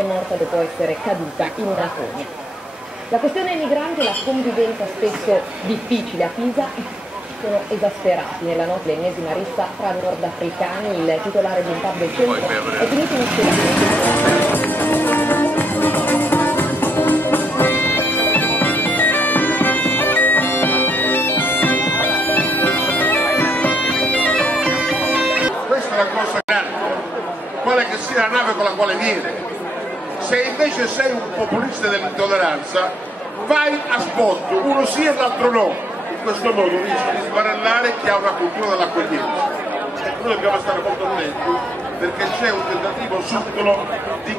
è morta dopo essere caduta in una fogna. La questione migranti e la convivenza spesso difficile a Pisa sono esasperati. Nella notte l'ennesima rissa tra nordafricani, il titolare di un pub del centro è finito in ospedale. Una cosa grande, quale che sia la nave con la quale viene. Se invece sei un populista dell'intolleranza, vai a spot, uno sì e l'altro no. In questo modo rischi di sbarellare chi ha una cultura dell'accoglienza. Noi dobbiamo stare molto attenti perché c'è un tentativo subdolo di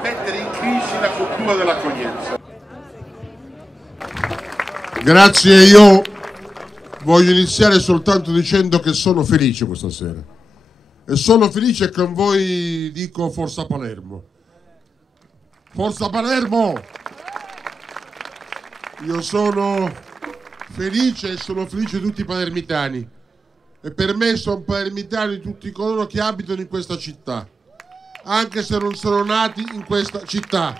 mettere in crisi la cultura dell'accoglienza. Grazie, io voglio iniziare soltanto dicendo che sono felice questa sera. E sono felice che con voi dico Forza Palermo. Forza Palermo! Io sono felice e sono felice di tutti i palermitani. E per me sono palermitani tutti coloro che abitano in questa città, anche se non sono nati in questa città.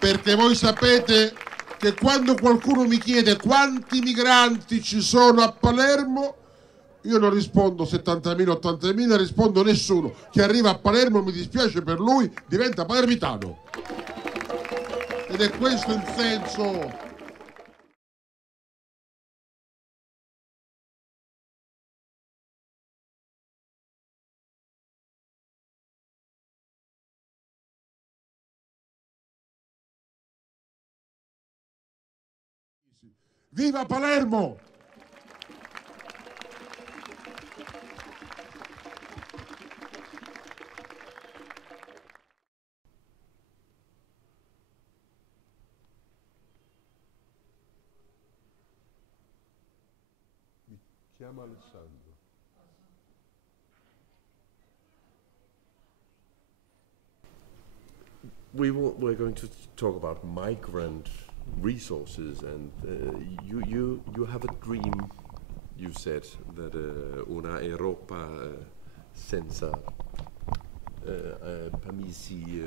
Perché voi sapete che quando qualcuno mi chiede quanti migranti ci sono a Palermo, io non rispondo 70.000, 80.000, rispondo nessuno. Chi arriva a Palermo, mi dispiace per lui, diventa palermitano. Ed è questo il senso. Viva Palermo! Chiama Alessandro. We're going to talk about migrant resources, and you have a dream. You said that una Europa senza permessi.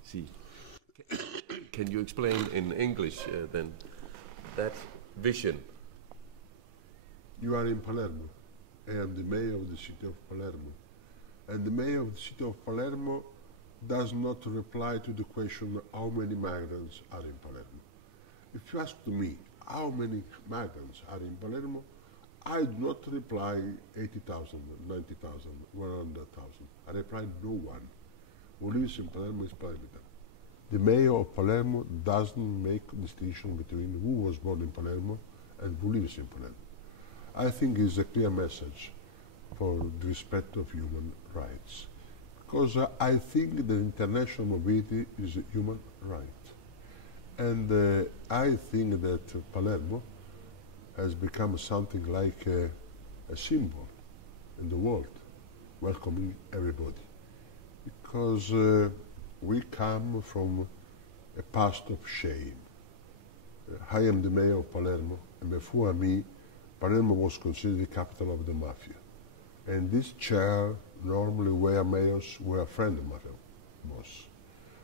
Sì. Can you explain in English then that vision? You are in Palermo. I am the mayor of the city of Palermo. And the mayor of the city of Palermo does not reply to the question how many migrants are in Palermo. If you ask to me how many migrants are in Palermo, I do not reply 80,000, 90,000, 100,000. I reply no one. Who lives in Palermo is Palermitan. The mayor of Palermo doesn't make a distinction between who was born in Palermo and who lives in Palermo. I think it's a clear message for the respect of human rights. Because I think that international mobility is a human right. And I think that Palermo has become something like a symbol in the world, welcoming everybody. Because we come from a past of shame. I am the mayor of Palermo, and before me, Palermo was considered the capital of the mafia. And this chair, normally where mayors were a friend of mafia boss.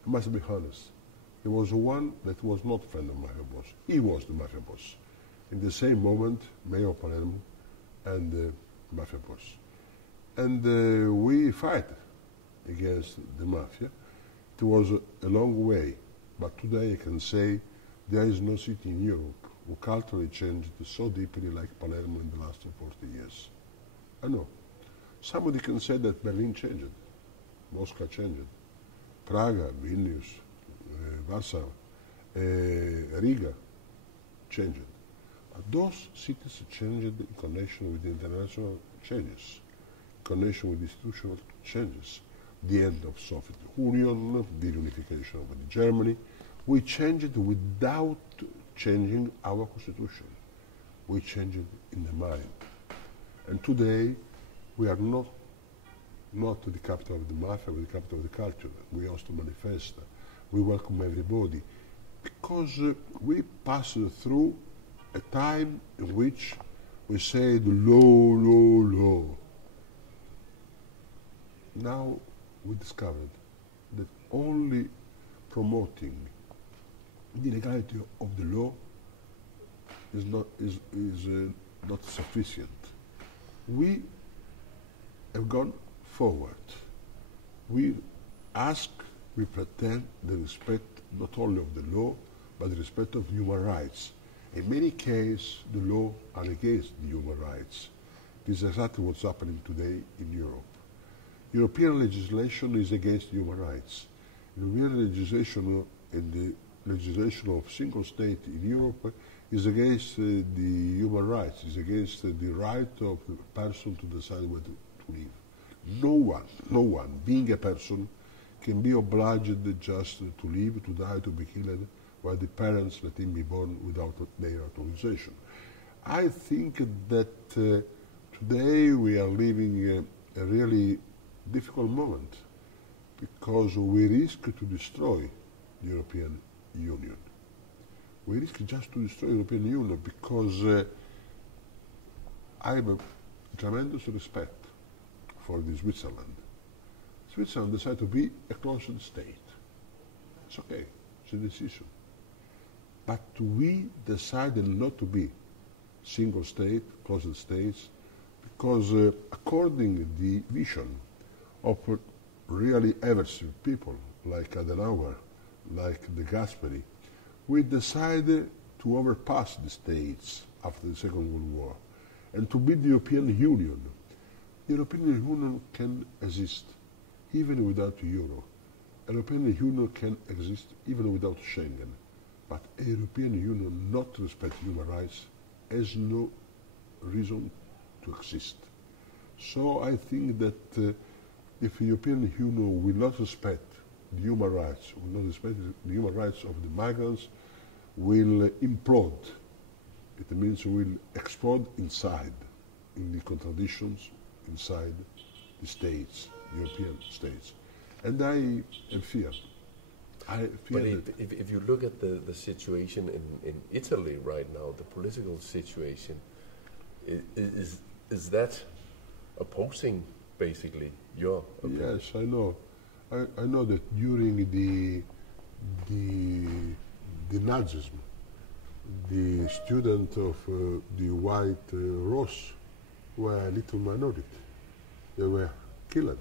I must be honest, there was one that was not friend of mafia boss. He was the mafia boss. In the same moment, mayor of Palermo and the mafia boss. And we fight against the mafia. It was a long way, but today I can say there is no city in Europe who culturally changed so deeply like Palermo in the last 40 years. I know. Somebody can say that Berlin changed, Moscow changed, Praga, Vilnius, Warsaw, Riga changed. But those cities changed in connection with the international changes, in connection with institutional changes, the end of Soviet Union, the unification of Germany. We changed without changing our constitution. We changed in the mind. And today, we are not the capital of the mafia, but the capital of the culture. We also manifest. We welcome everybody. Because we passed through a time in which we said low, low, low. now we discovered that only promoting the legality of the law is not sufficient. We have gone forward. We ask, we pretend the respect not only of the law, but the respect of human rights. In many cases, the law are against the human rights. This is exactly what's happening today in Europe. European legislation is against human rights. European legislation and the legislation of single state in Europe is against the human rights, is against the right of a person to decide where to live. No one, being a person, can be obliged just to live, to die, to be killed, while the parents let him be born without their authorization. I think that today we are living a really difficult moment because we risk to destroy the European Union. We risk just to destroy the European Union because I have a tremendous respect for the Switzerland. Switzerland decided to be a closed state. It's okay, it's a decision. But we decided not to be single state, closed states, because according to the vision of really aversive people like Adenauer, like de Gasperi, we decided to overpass the states after the Second World War and to build the European Union. The European Union can exist even without the euro. A European Union can exist even without Schengen. But a European Union not respect human rights has no reason to exist. So I think that if the European Union will not respect the human rights, will not respect the human rights of the migrants, will implode. It means will explode inside, in the contradictions inside the states, European states. And I am feared. But if you look at the situation in Italy right now, the political situation, is that opposing basically your opinion? Yes, I know. I know that during the Nazism, the students of the White Rose were a little minority. They were killed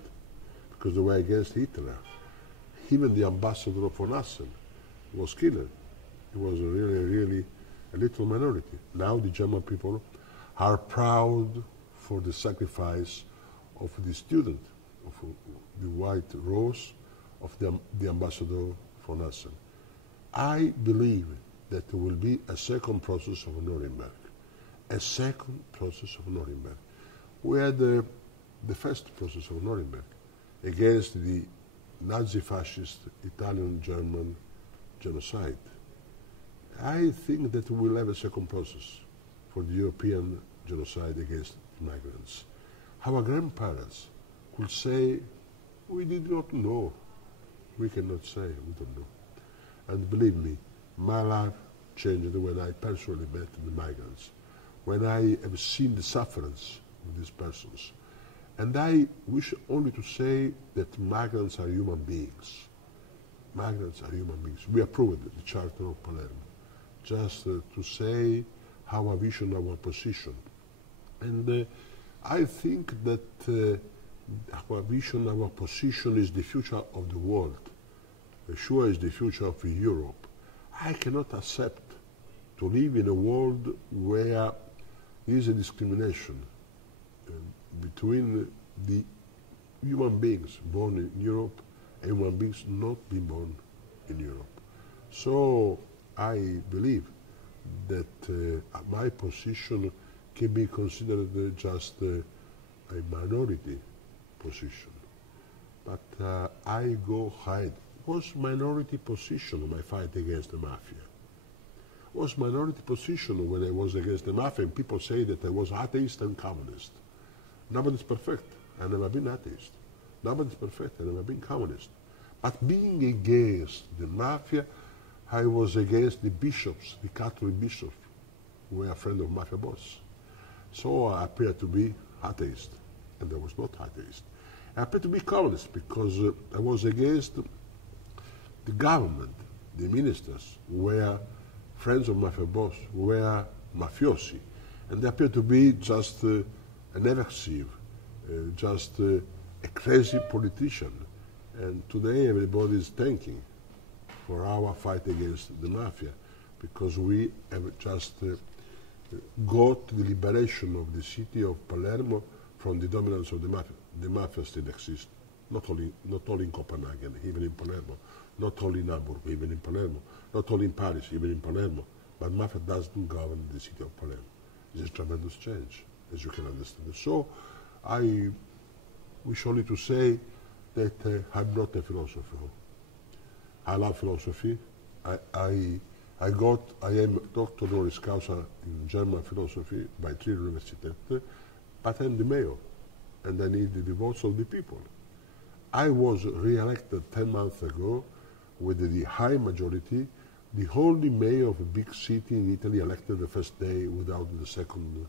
because they were against Hitler. Even the ambassador of von Essen was killed. He was really a little minority. Now the German people are proud for the sacrifice of the student, of the White Rose, of the ambassador von Essen. I believe that there will be a second process of Nuremberg. A second process of Nuremberg. We had the first process of Nuremberg against the Nazi-fascist Italian-German genocide. I think that we will have a second process for the European genocide against migrants. Our grandparents could say, we did not know. We cannot say, we don't know. And believe me, my life changed when I personally met the migrants, when I have seen the sufferance of these persons. And I wish only to say that migrants are human beings. Migrants are human beings. We approved the Charter of Palermo, just to say our vision, our position. And I think that our vision, our position is the future of the world. Sure is the future of Europe. I cannot accept to live in a world where there is a discrimination between the human beings born in Europe and human beings not being born in Europe. So I believe that my position can be considered just a minority position. But I go hide. Was minority position my fight against the mafia? Was minority position when I was against the mafia, and people say that I was atheist and communist. Nobody's perfect. I've never been atheist. Nobody's perfect. I've never been communist. But being against the mafia, I was against the bishops, the Catholic bishops, who were a friend of mafia boss. So I appeared to be atheist, and I was not atheist. I happened to be communist because I was against the government, the ministers were friends of my boss, were mafiosi, and they appeared to be just an aversive, just a crazy politician. And today everybody is thanking for our fight against the mafia, because we have just got the liberation of the city of Palermo from the dominance of the mafia. The mafia still exists, not only in Copenhagen, even in Palermo, not only in Hamburg, even in Palermo, not only in Paris, even in Palermo, but mafia doesn't govern the city of Palermo. It's a tremendous change, as you can understand. So I wish only to say that I'm not a philosopher. I love philosophy. I am Doctor Honoris Causa in German philosophy by 3 universities, but I'm the mayor, and I need the votes of the people. I was re-elected 10 months ago with the high majority, the only mayor of a big city in Italy elected the first day without the second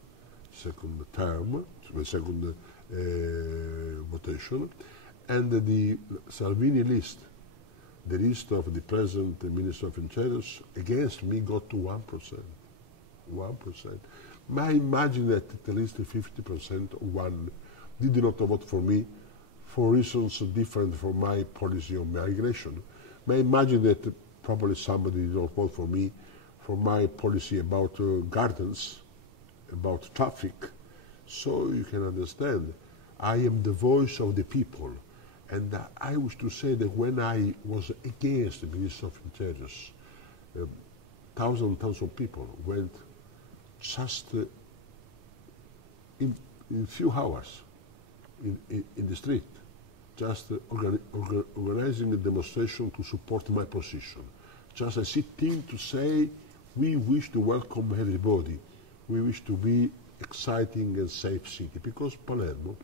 term, the second votation, and the Salvini list, the list of the present Minister of Interior, against me got to 1%. 1%. I imagine that at least 50% one did not vote for me for reasons different from my policy of migration. I imagine that probably somebody did not vote for me for my policy about gardens, about traffic. So you can understand, I am the voice of the people. And I wish to say that when I was against the Minister of Interior, thousands of people went just in few hours in the street, just organizing a demonstration to support my position. Just a sit-in to say, we wish to welcome everybody. We wish to be exciting and safe city, because Palermo,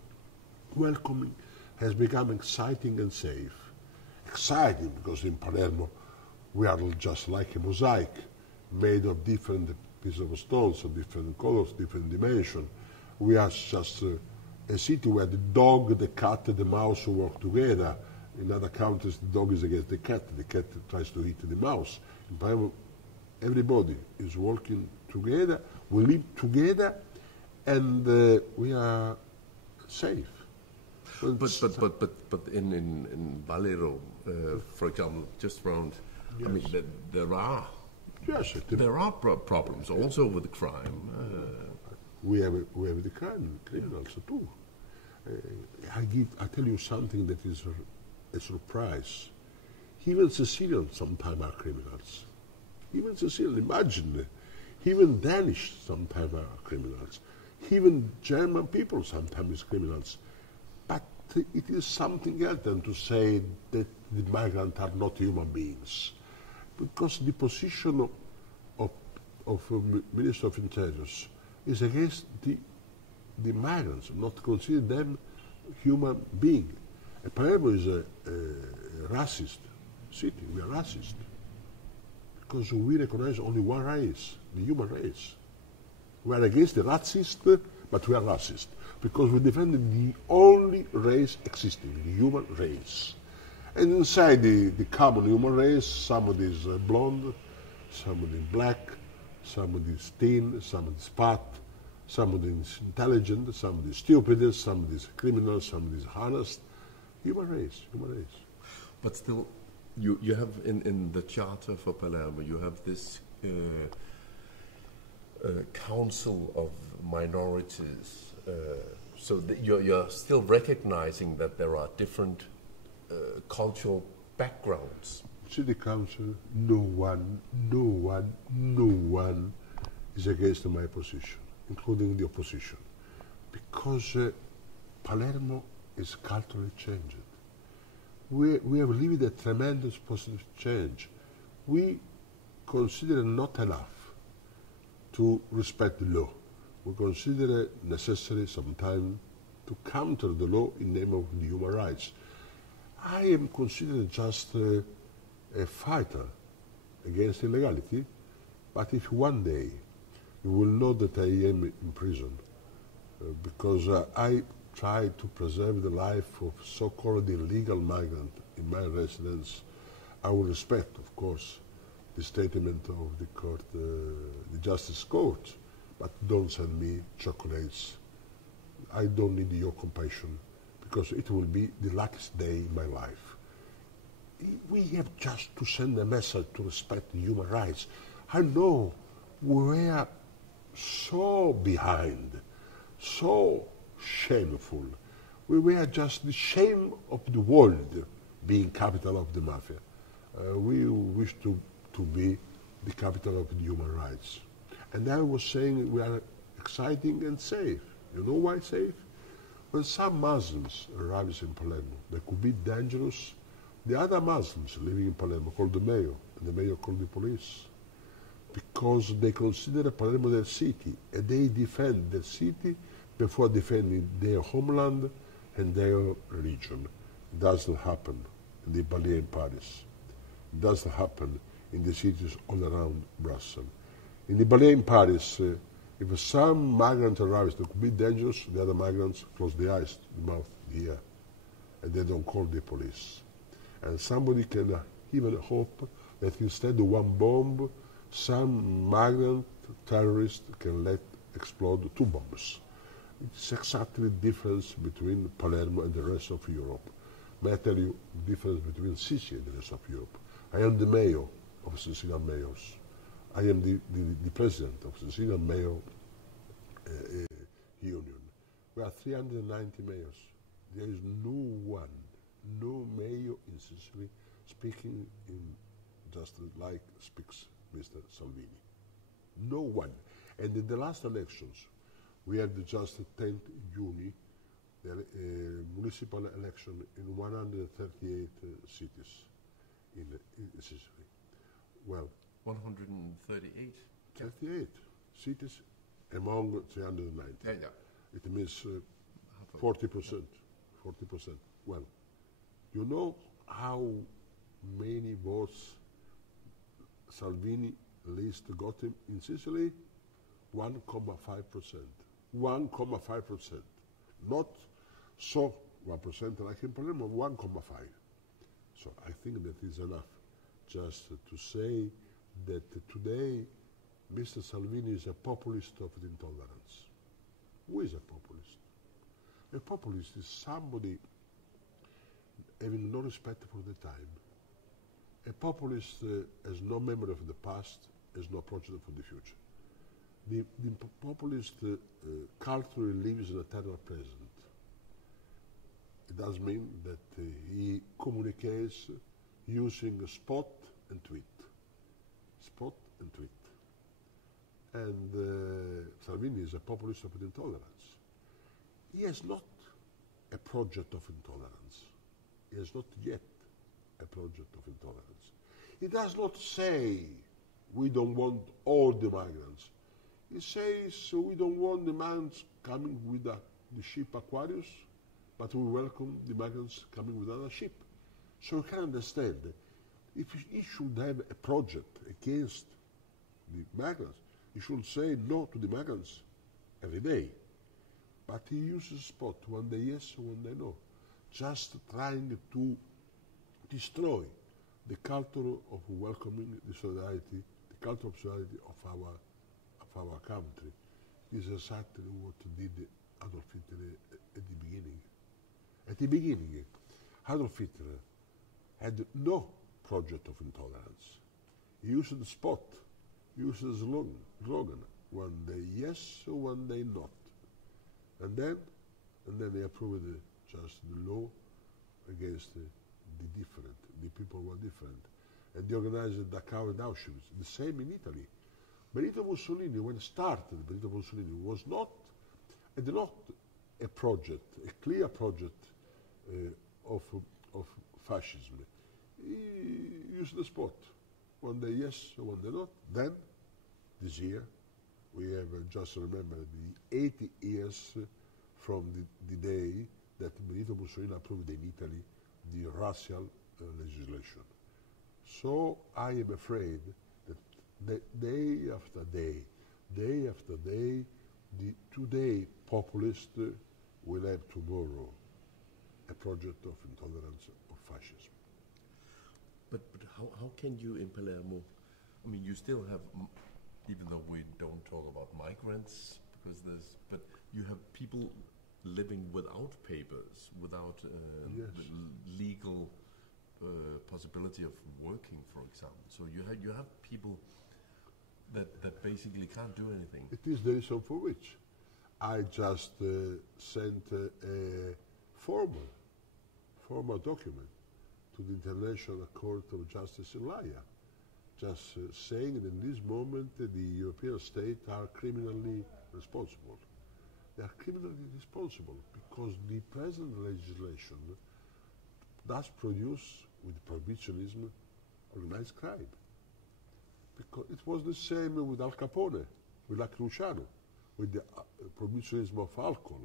welcoming, has become exciting and safe. Exciting because in Palermo we are just like a mosaic made of different pieces of stones of different colors, different dimensions. We are just a city where the dog, the cat, and the mouse work together. In other countries, the dog is against the cat tries to eat the mouse. In Palermo, everybody is working together, we live together, and we are safe. But in Palermo, for example, just around, yes. I mean, there are problems also with crime. We have the criminals too. I tell you something that is a surprise. Even Sicilians sometimes are criminals. Even Sicilians, imagine. Even Danish sometimes are criminals. Even German people sometimes are criminals. But it is something else than to say that the migrants are not human beings. Because the position of Minister of Interior is against the migrants, not to consider them human beings. Palermo is a racist city. We are racist. Because we recognize only one race, the human race. We are against the racist, but we are racist. Because we defend the only race existing, the human race. And inside the common human race, somebody is blonde, somebody is black, somebody is thin, somebody is fat, somebody is intelligent, somebody is stupid, somebody is criminal, somebody is honest. Human race, human race. But still, you have in the Charter for Palermo, you have this council of minorities. So that you're still recognizing that there are different cultural backgrounds. City council, no one is against my position, including the opposition, because Palermo is culturally changed. We have lived a tremendous positive change. We consider not enough to respect the law. We consider it necessary sometimes to counter the law in the name of the human rights. I am considered just a fighter against illegality, but if one day you will know that I am in prison, because I tried to preserve the life of so-called illegal migrant in my residence, I will respect, of course, the statement of the court, the Justice Court, but don't send me chocolates. I don't need your compassion, because it will be the luckiest day in my life. We have just to send a message to respect human rights. I know we were so behind, so shameful. We were just the shame of the world being capital of the mafia. We wish to be the capital of the human rights. And I was saying we are exciting and safe. You know why safe? When some Muslims arrive in Palermo, they could be dangerous. The other Muslims living in Palermo call the mayor, and the mayor call the police, because they consider Palermo their city, and they defend the city before defending their homeland and their region. It doesn't happen in the Ballet in Paris. It doesn't happen in the cities all around Brussels. In the Ballet in Paris, if some migrant arrives that could be dangerous, the other migrants close the eyes, the mouth, the ear, and they don't call the police. And somebody can even hope that instead of one bomb, some migrant terrorist can let explode 2 bombs. It's exactly the difference between Palermo and the rest of Europe. May I tell you the difference between Sicily and the rest of Europe? I am the mayor of Sicilian mayors. I am the president of Sicilian Mayor Union. We are 390 mayors. There is no mayor in Sicily speaking in just like speaks Mr. Salvini. No one. And in the last elections, we had just 10th June, the municipal election in 138 cities in Sicily. Well, 138? 38 cities among 390. Yeah. It means 40%. 40%. Well, you know how many votes Salvini list got him in Sicily? 1.5%. 1.5%. Not so 1% like in Palermo, 1.5. So I think that is enough just to say that today Mr. Salvini is a populist of intolerance. Who is a populist? A populist is somebody having no respect for the time. A populist has no memory of the past, has no project for the future. The populist culturally lives in eternal present. It does mean that he communicates using spot and tweet. Spot and tweet. And Salvini is a populist of intolerance. He has not a project of intolerance. He has not yet a project of intolerance. He does not say we don't want all the migrants. He says we don't want the migrants coming with the ship Aquarius, but we welcome the migrants coming with other ship. So you can understand, if he should have a project against the migrants, he should say no to the migrants every day. But he uses spot, one day yes, one day no, just trying to destroy the culture of welcoming the solidarity, the culture of solidarity of our country. This is exactly what did Adolf Hitler at the beginning. At the beginning, Adolf Hitler had no project of intolerance. He used the spot, he used the slogan, one day yes, one day not. And then they approved just the law against the different, the people who are different. And they organized Dachau and Auschwitz, the same in Italy. Benito Mussolini, when started, Benito Mussolini had not a project, a clear project of fascism. He used the spot. One day yes, one day not. Then, this year, we have just remembered the 80 years from the day that Benito Mussolini approved in Italy the racial legislation. So I am afraid that day after day, the today populists will have tomorrow a project of intolerance or fascism. But how can you in Palermo, I mean, you still have, even though we don't talk about migrants, because but you have people living without papers, without Yes. legal possibility of working, for example. So you have people that basically can't do anything. It is the reason for which I just sent a formal document to the International Court of Justice in Laia, just saying that in this moment the European states are criminally responsible. They are criminally responsible because the present legislation does produce, with prohibitionism, organized crime. Because it was the same with Al Capone, with Luciano, with the prohibitionism of alcohol.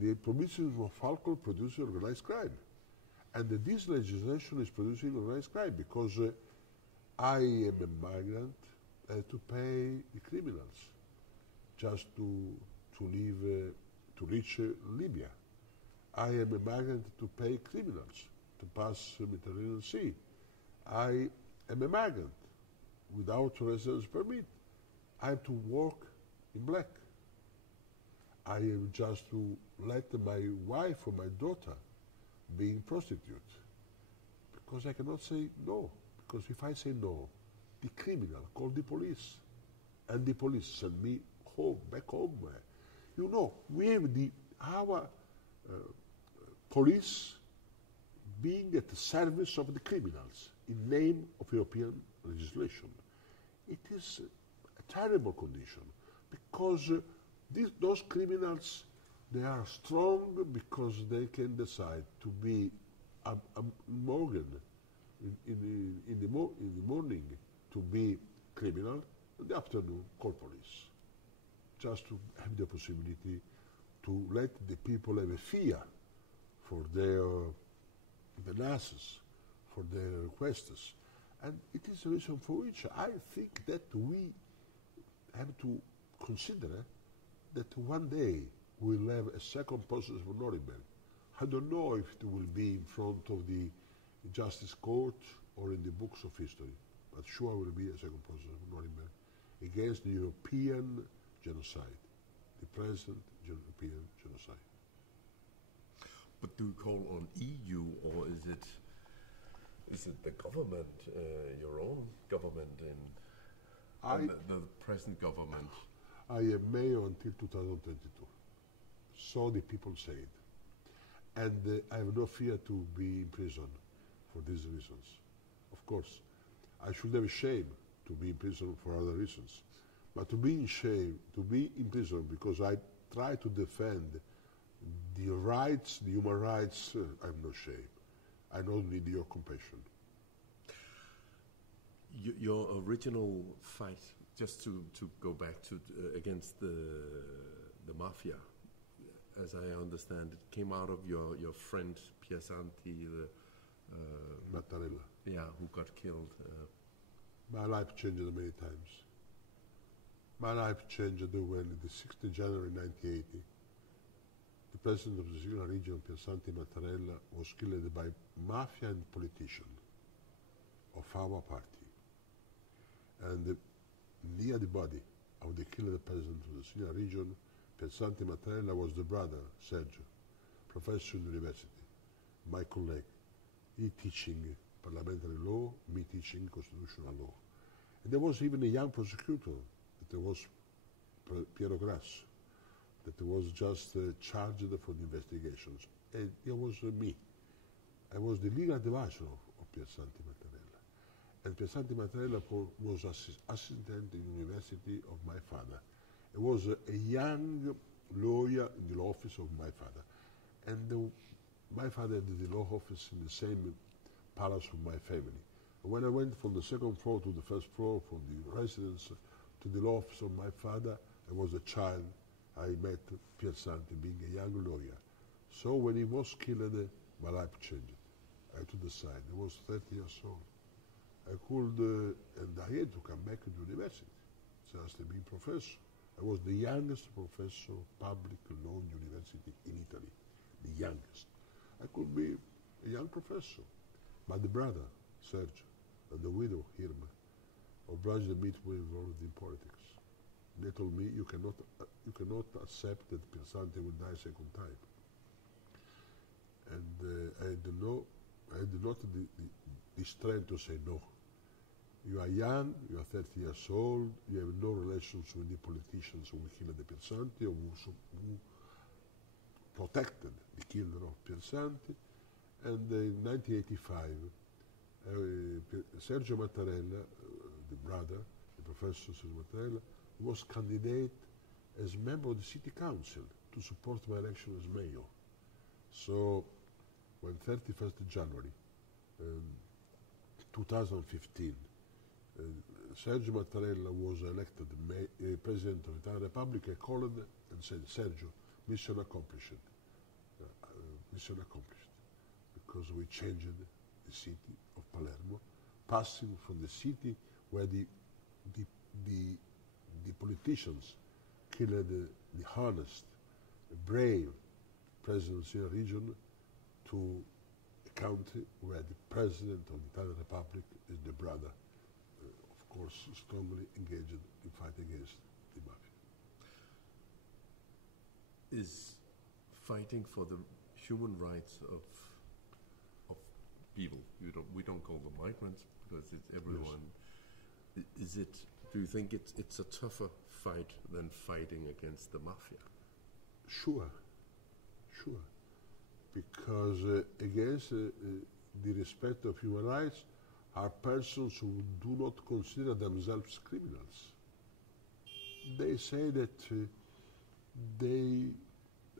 The prohibitionism of alcohol produces organized crime. And this legislation is producing organized crime because I am a migrant to pay the criminals just to reach Libya. I am a migrant to pay criminals to pass the Mediterranean Sea. I am a migrant without residence permit. I have to work in black. I am just to let my wife or my daughter be prostitute. Because I cannot say no. Because if I say no, the criminal called the police. And the police send me home, back home. You know, we have our police being at the service of the criminals in name of European legislation. It is a terrible condition because those criminals, they are strong because they can decide to be a Morgan in the morning to be criminal, in the afternoon call police, just to have the possibility to let the people have a fear for their menaces, for their requests. And it is the reason for which I think that we have to consider that one day we'll have a second process for Nuremberg. I don't know if it will be in front of the Justice Court or in the books of history, but sure will be a second process for Nuremberg against the European genocide, the present European genocide. But do you call on EU, or is it the government, your own government, the present government? I am mayor until 2022. So the people say it. And I have no fear to be in prison for these reasons. Of course, I should have shame to be in prison for other reasons. But to be in shame, to be in prison because I try to defend the rights, the human rights, I have no shame. I don't need your compassion. Your original fight, just to go back to against the mafia, as I understand it, came out of your friend Piersanti, Mattarella. Yeah, who got killed. My life changed many times. My life changed when, the 6th of January 1980, the president of the Sicilian region, Piersanti Mattarella, was killed by mafia and politician of our party. And near the body of the killed president of the Sicilian region, Piersanti Mattarella was the brother, Sergio, professor in the university, my colleague. He teaching parliamentary law, me teaching constitutional law. And there was even a young prosecutor, that was Piero Grasso, that was just charged for the investigations. And it was me. I was the legal advisor of Piersanti Mattarella. And Piersanti Mattarella was assistant in the university of my father. He was a young lawyer in the law office of my father. And my father did the law office in the same palace of my family. And when I went from the second floor to the first floor, from the residence to the law office of my father, I was a child. I met Piersanti being a young lawyer. So when he was killed, my life changed. I had to decide. I was 30 years old. I could, and I had to come back to the university, just to be professor. I I was the youngest professor of public law university in Italy, the youngest. I could be a young professor, but the brother, Sergio, and the widow, Irma, obliged me to be involved in politics. They told me, you cannot accept that Piersanti will die a second time. And I had not the strength to say no. You are young, you are 30 years old, you have no relations with the politicians who killed the Piersanti or who protected the killer of Piersanti. And in 1985, Sergio Mattarella, the brother, the professor Sergio Mattarella, was candidate as member of the city council to support my election as mayor. So when 31st January 2015, Sergio Mattarella was elected President of the Italian Republic, I called and said, Sergio, mission accomplished. Mission accomplished. Because we changed the city of Palermo, passing from the city where the politicians killed the honest, brave president of the region to a country where the president of the Italian Republic is the brother, of course, strongly engaged in fight against the mafia. Is fighting for the human rights of people, we don't call them migrants because it's everyone. Yes. Is it? Do you think it's a tougher fight than fighting against the mafia? Sure. Because against the respect of human rights are persons who do not consider themselves criminals. They say that they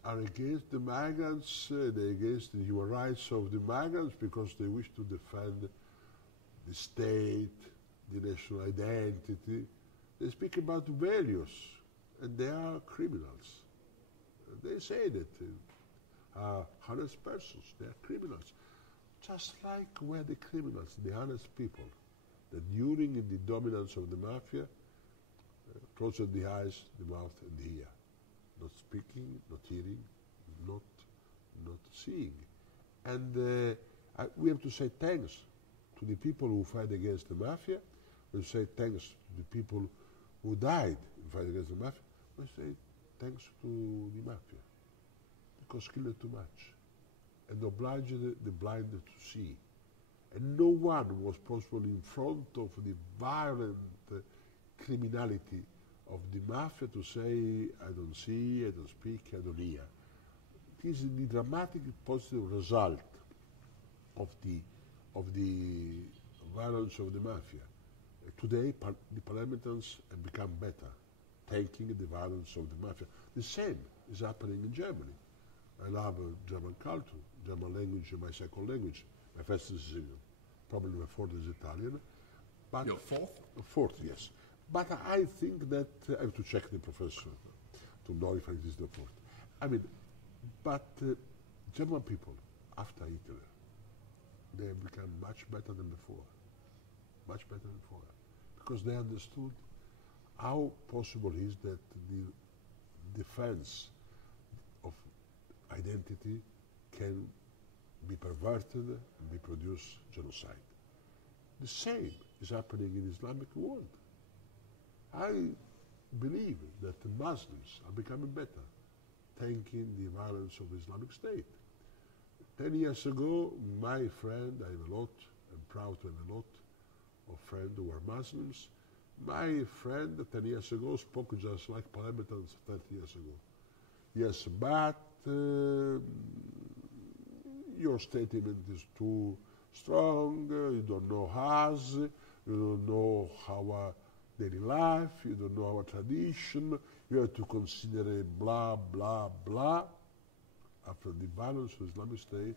are against the migrants, they're against the human rights of the migrants because they wish to defend the state, the national identity. They speak about values, and they are criminals. They say that honest persons, they are criminals. Just like were the criminals, the honest people, that during the dominance of the mafia, closed the eyes, the mouth, and the ear. Not speaking, not hearing, not seeing. And we have to say thanks to the people who fight against the mafia. We say thanks to the people who died in fight against the mafia. We say thanks to the mafia, because killed too much and obliged the blind to see. And no one was possible in front of the violent criminality of the mafia to say, I don't see, I don't speak, I don't hear. It is the dramatic positive result of the violence of the mafia. Today, the parliamentarians have become better, taking the violence of the mafia. The same is happening in Germany. I love German culture, German language is my second language. My first is Sicilian, probably my fourth is Italian. But your fourth? Fourth, yes. But I think that I have to check the professor to know if it is the fourth. I mean, but German people, after Hitler, they have become much better than before. Much better than before. Because they understood how possible it is that the defense of identity can be perverted and be produced genocide. The same is happening in the Islamic world. I believe that the Muslims are becoming better, thanking the violence of the Islamic State. 10 years ago, my friend, I have a lot, I'm proud to have a lot of friends who are Muslims. My friend 10 years ago spoke just like parliamentarians 30 years ago. Yes, but your statement is too strong, you don't know us, you don't know our daily life, you don't know our tradition, you have to consider blah, blah, blah. After the violence of the Islamic State,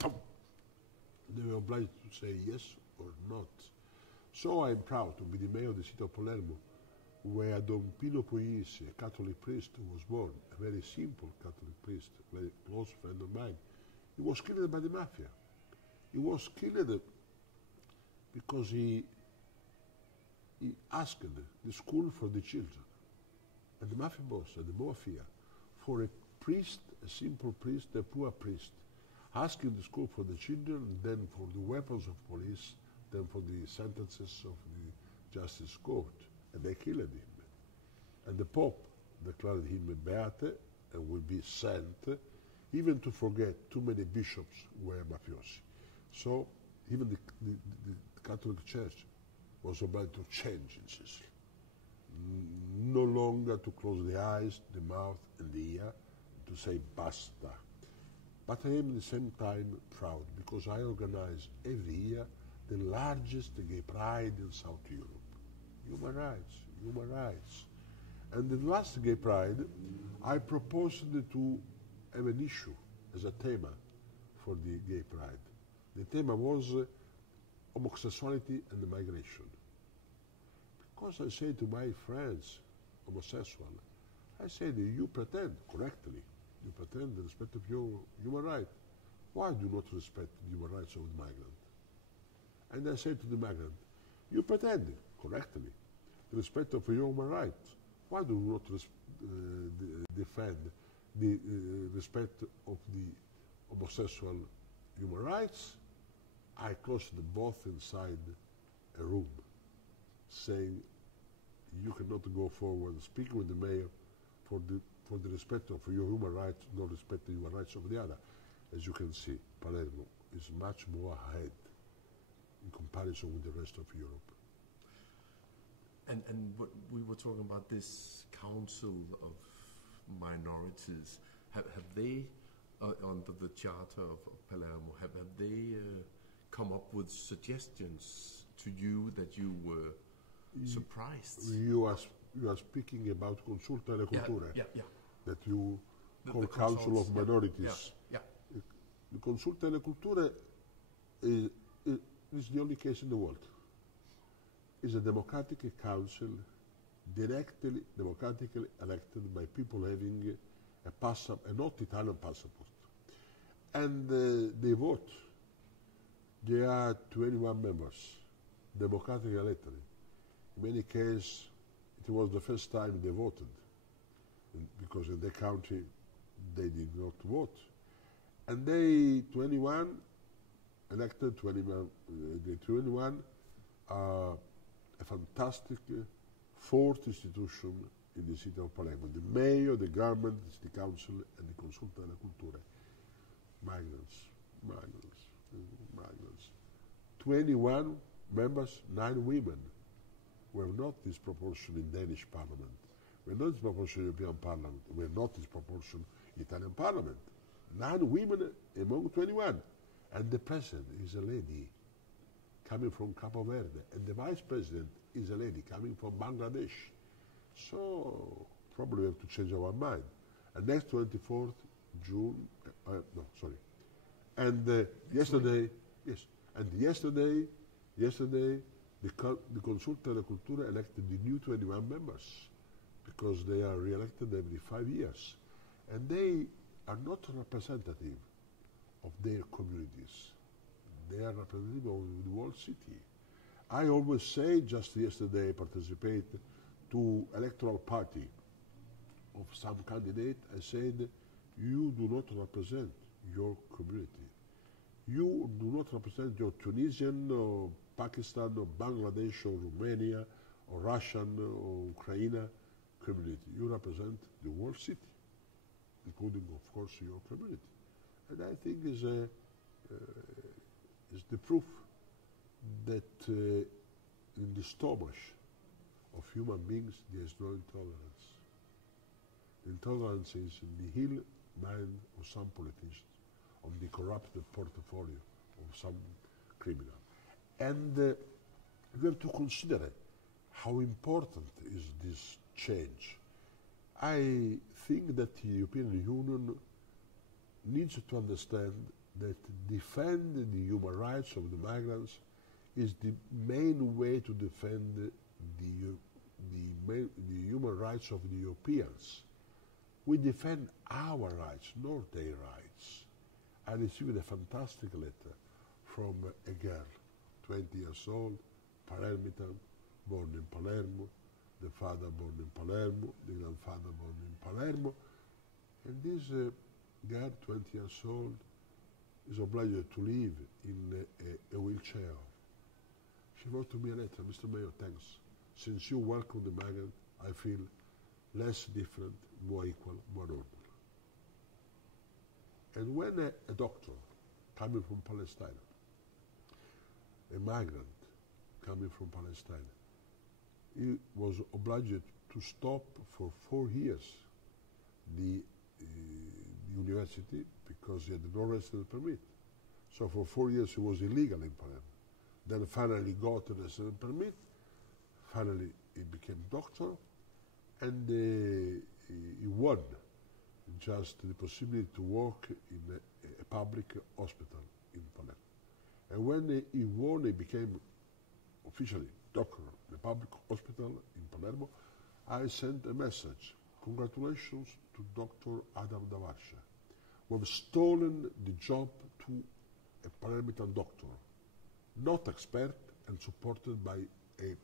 they were obliged to say yes or not. So I'm proud to be the mayor of the city of Palermo, where Don Pino Puglisi, a Catholic priest, was born, a very simple Catholic priest, a very close friend of mine. He was killed by the mafia. He was killed because he asked the school for the children. and the mafia boss and the mafia for a priest, a simple priest, a poor priest, asking the school for the children, then for the weapons of police, then for the sentences of the justice court, and they killed him. And the Pope declared him a beate and will be sent, even to forget too many bishops were mafiosi. So even the Catholic Church was about to change in Sicily. No longer to close the eyes, the mouth, and the ear, to say basta. But I am at the same time proud because I organize every year the largest gay pride in South Europe. Human rights, human rights. And the last gay pride, I proposed to have an issue as a theme for the gay pride. The theme was homosexuality and migration. Because I say to my friends, homosexual, I said, you pretend, correctly, you pretend the respect of your human right. Why do you not respect the human rights of the migrant? And I said to the migrant, you pretend, correctly, the respect of your human rights. Why do you not defend the respect of the homosexual human rights? I closed both inside a room, saying, you cannot go forward, speaking with the mayor for the respect of your human rights, not respect the human rights of the other. As you can see, Palermo is much more ahead in comparison with the rest of Europe. And what we were talking about this Council of Minorities. Have they, under the Charter of Palermo, have they come up with suggestions to you that you were surprised? You are speaking about Consulta delle Culture, that you call the Council of Minorities. The Consulta delle Culture is the only case in the world. It's a democratic council, democratically elected by people having a passport, a not Italian passport. And they vote. There are 21 members, democratically elected. In many cases, it was the first time they voted, because in their country they did not vote. And they, 21, elected 21, the 21 are a fantastic fourth institution in the city of Palermo. The mayor, the government, the city council, and the Consulta delle Culture. Migrants. 21 members, 9 women. We have not this proportion in Danish parliament. We have not this proportion in European parliament. We have not this proportion in Italian parliament. 9 women among 21. And the president is a lady coming from Capo Verde. And the vice president is a lady coming from Bangladesh. So probably we have to change our mind. And next 24th June, And yesterday, the Consulta delle Culture elected the new 21 members because they are re-elected every 5 years. And they are not representative of their communities. They are representative of the whole city. I always say, just yesterday I participated to electoral party of some candidate. I said, you do not represent your community. You do not represent your Tunisian or Pakistan or Bangladesh or Romania or Russian or Ukraine community. You represent the whole city, including, of course, your community. And I think is the proof that in the stomach of human beings there is no intolerance. Intolerance is in the ill mind of some politicians, of the corrupted portfolio of some criminal. And we have to consider how important is this change. I think that the European Union needs to understand that defend the human rights of the migrants is the main way to defend the human rights of the Europeans. We defend our rights, not their rights. I received a fantastic letter from a girl, 20 years old, Palermitan, born in Palermo, the father born in Palermo, the grandfather born in Palermo, and this girl, 20 years old, is obliged to live in a wheelchair. She wrote to me a letter, Mr. Mayor, thanks. Since you welcome the migrant, I feel less different, more equal, more normal. And when a doctor coming from Palestine, a migrant coming from Palestine, he was obliged to stop for 4 years the university because he had no residence permit. So for 4 years he was illegal in Palermo. Then finally got a residence permit, finally he became doctor, and he won just the possibility to work in a public hospital in Palermo. And when he won, he became officially doctor in a public hospital in Palermo. I sent a message. Congratulations to Dr. Adam Davarsha, who have stolen the job to a Palermitan doctor, not expert and supported by a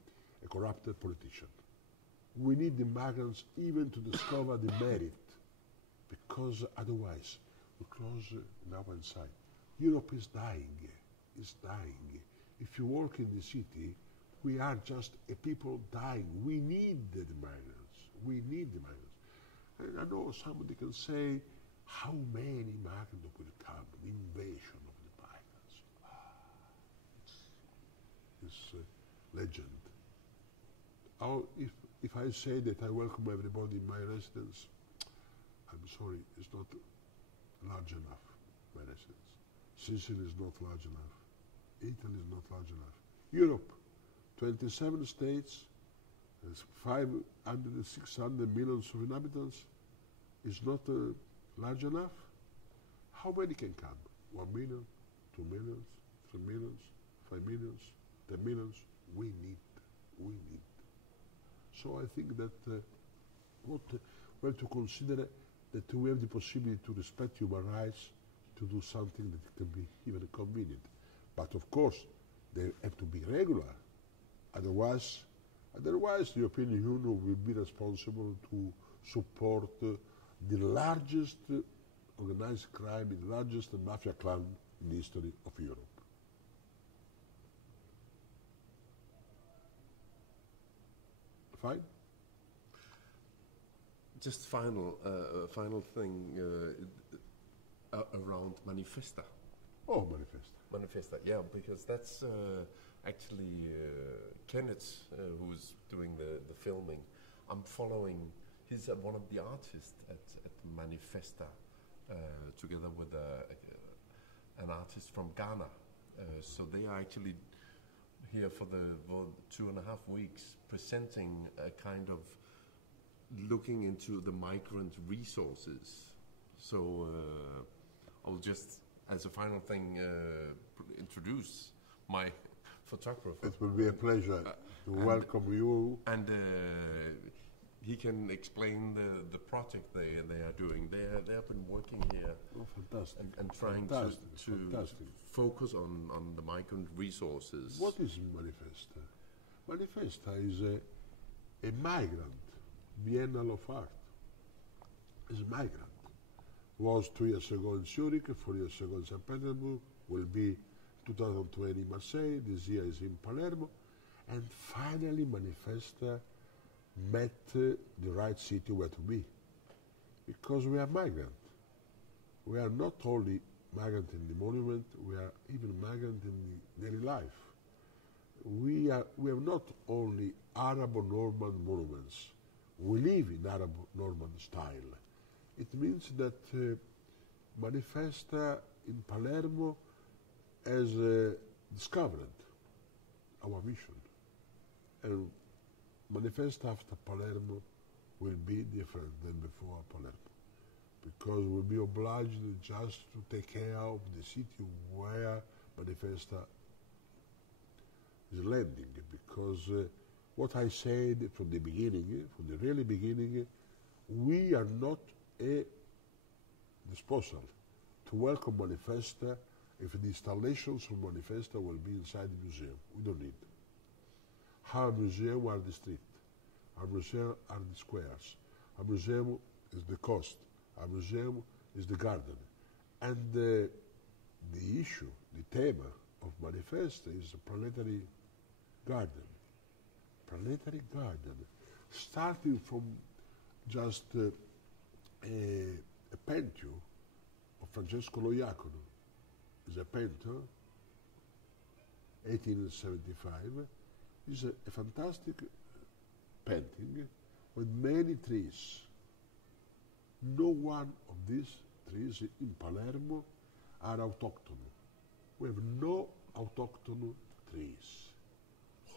corrupted politician. We need the migrants even to discover the merit, because otherwise we close now inside. Europe is dying, is dying. If you work in the city, we are just a people dying. We need the migrants. We need the migrants. And I know somebody can say, how many migrants will come? The invasion of the migrants. It's legend. If I say that I welcome everybody in my residence, I'm sorry, it's not large enough, my residence. Sicily is not large enough. Italy is not large enough. Europe, 27 states, 500 600 million of inhabitants, is not large enough. How many can come? 1 million, 2 million, 3 million, 5 million, 10 million? We need. So I think that we have to consider that we have the possibility to respect human rights, to do something that can be even convenient. But of course, they have to be regular. Otherwise the European Union will be responsible to support the largest organized crime, the largest mafia clan in the history of Europe. Fine? Just final thing around Manifesta. Oh, Manifesta. Manifesta, yeah, because that's actually Kenneth who's doing the filming. I'm following, he's one of the artists at Manifesta, together with an artist from Ghana. So they are actually here for the 2.5 weeks presenting a kind of looking into the migrant resources. So I'll just, as a final thing, introduce my photographer. It will be a pleasure to welcome you. And he can explain the project they are doing. They have been working here and trying to focus on the migrant resources. What is Manifesta? Manifesta is a migrant Biennale of Art. It's a migrant. Was 2 years ago in Zurich, 4 years ago in St. Petersburg, will be 2020 in Marseille, this year is in Palermo, and finally Manifesta met the right city where to be. Because we are migrant. We are not only migrant in the monument, we are even migrant in the daily life. We have not only Arab or Norman monuments, we live in Arab Norman style. It means that Manifesta in Palermo has discovered our mission. And Manifesta after Palermo will be different than before Palermo, because we'll be obliged just to take care of the city where Manifesta is landing, because what I said from the beginning, from the really beginning, we are not a disposal to welcome Manifesta if the installations from Manifesta will be inside the museum. We don't need. Our museum are the street. Our museum are the squares. Our museum is the coast. Our museum is the garden. And the issue, the theme of Manifest is a planetary garden. Planetary garden. Starting from just a painting of Francesco Loiacono. Is a painter, 1875. Is a fantastic painting with many trees. No one of these trees in Palermo are autochthonous. We have no autochthonous trees.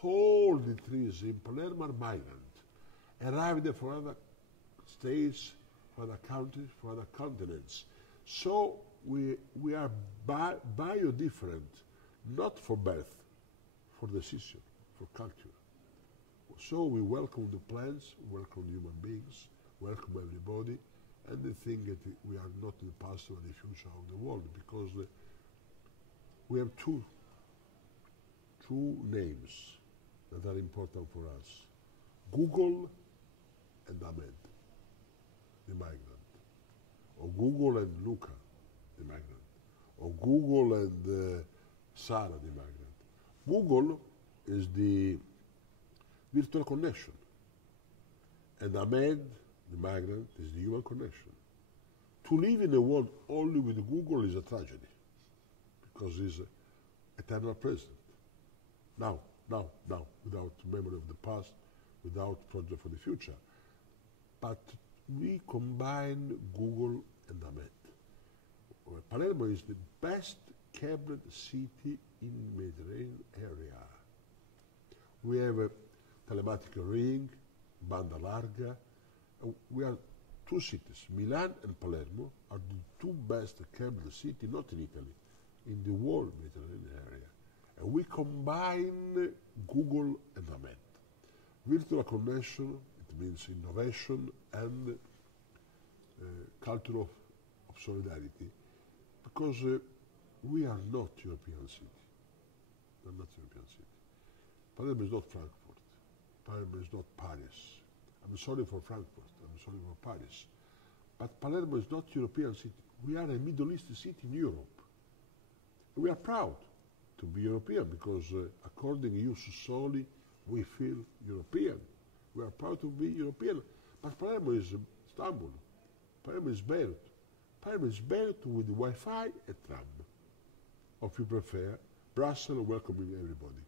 All the trees in Palermo are migrant, arrived from other states, from other countries, from other continents. So we are bio-different, not for birth, for decision, for culture. So we welcome the plants, welcome human beings, welcome everybody, and I think that we are not in the past or the future of the world, because we have two names that are important for us: Google and Ahmed, the migrant, or Google and Luca, the migrant, or Google and Sarah, the migrant. Google is the virtual connection, and Ahmed, the migrant, is the human connection. To live in a world only with Google is a tragedy, because it's eternal present. Now, without memory of the past, without project for the future. But we combine Google and Ahmed. Palermo is the best kept city in the Mediterranean area. We have a telematic ring, banda larga. We are two cities, Milan and Palermo, are the two best kept cities, not in Italy, in the whole Mediterranean area. And we combine Google and Ahmed. Virtual connection, it means innovation and culture of solidarity, because we are not European city. We are not European city. Palermo is not Frankfurt. Palermo is not Paris. I'm sorry for Frankfurt. I'm sorry for Paris. But Palermo is not European city. We are a Middle East city in Europe. We are proud to be European because according to Ius Soli, we feel European. We are proud to be European. But Palermo is Istanbul. Palermo is Beirut. Palermo is Beirut with Wi-Fi and tram. Or if you prefer, Brussels welcoming everybody.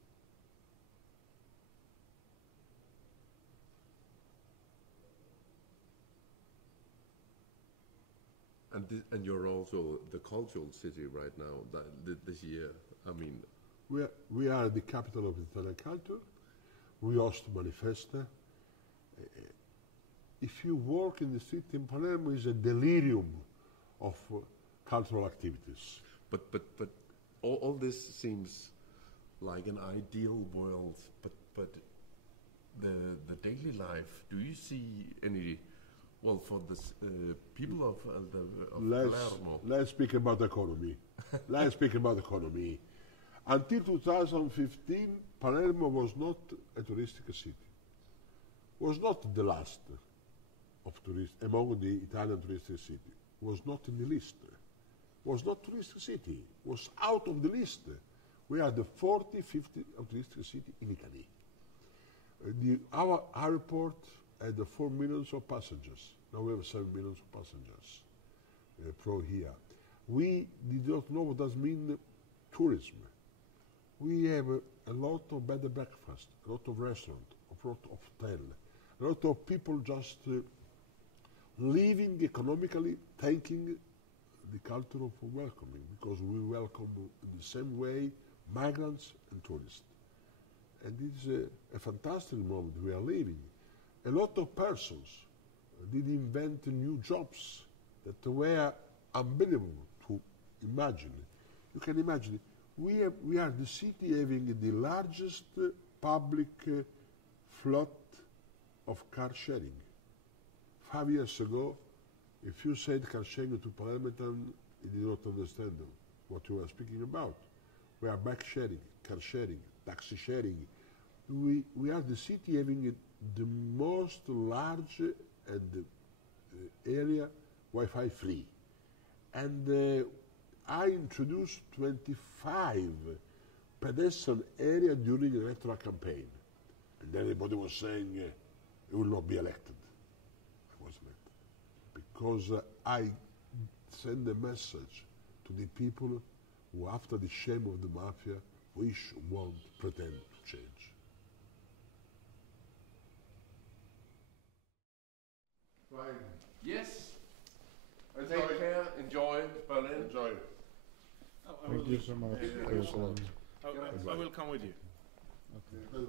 And you're also the cultural city right now, this year. I mean, we are the capital of Italian culture. We host Manifesta. If you walk in the street in Palermo, it's a delirium of cultural activities. But all this seems like an ideal world. But the daily life. Do you see any? Well, for the people of Palermo. Let's speak about economy. Let's speak about economy. Until 2015, Palermo was not a touristic city. Was not the last of tourists among the Italian touristic city. Was not in the list. Was not touristic city. Was out of the list. We are the 40, 50 touristic city in Italy. Our airport had 4 million of passengers. Now we have 7 million of passengers per year. We did not know what does mean tourism. We have a lot of bed and breakfast, a lot of restaurant, a lot of hotel, a lot of people just living economically, taking the culture of welcoming, because we welcome in the same way migrants and tourists. And it's a fantastic moment we are living. A lot of persons did invent new jobs that were unbelievable to imagine. You can imagine, we are the city having the largest public float of car sharing. 5 years ago, if you said car sharing to Parliamentarians, you did not understand what you were speaking about. We are bike sharing, car sharing, taxi sharing. we are the city having the most large and area Wi-Fi free. And I introduced 25 pedestrian area during the electoral campaign. And everybody was saying, he will not be elected. I was elected. Because I send a message to the people who, after the shame of the mafia, wish, want, pretend to change. Fine. Yes. Take care. Enjoy Berlin. Enjoy. Thank you so much. Thanks a lot. I will come with you. Okay.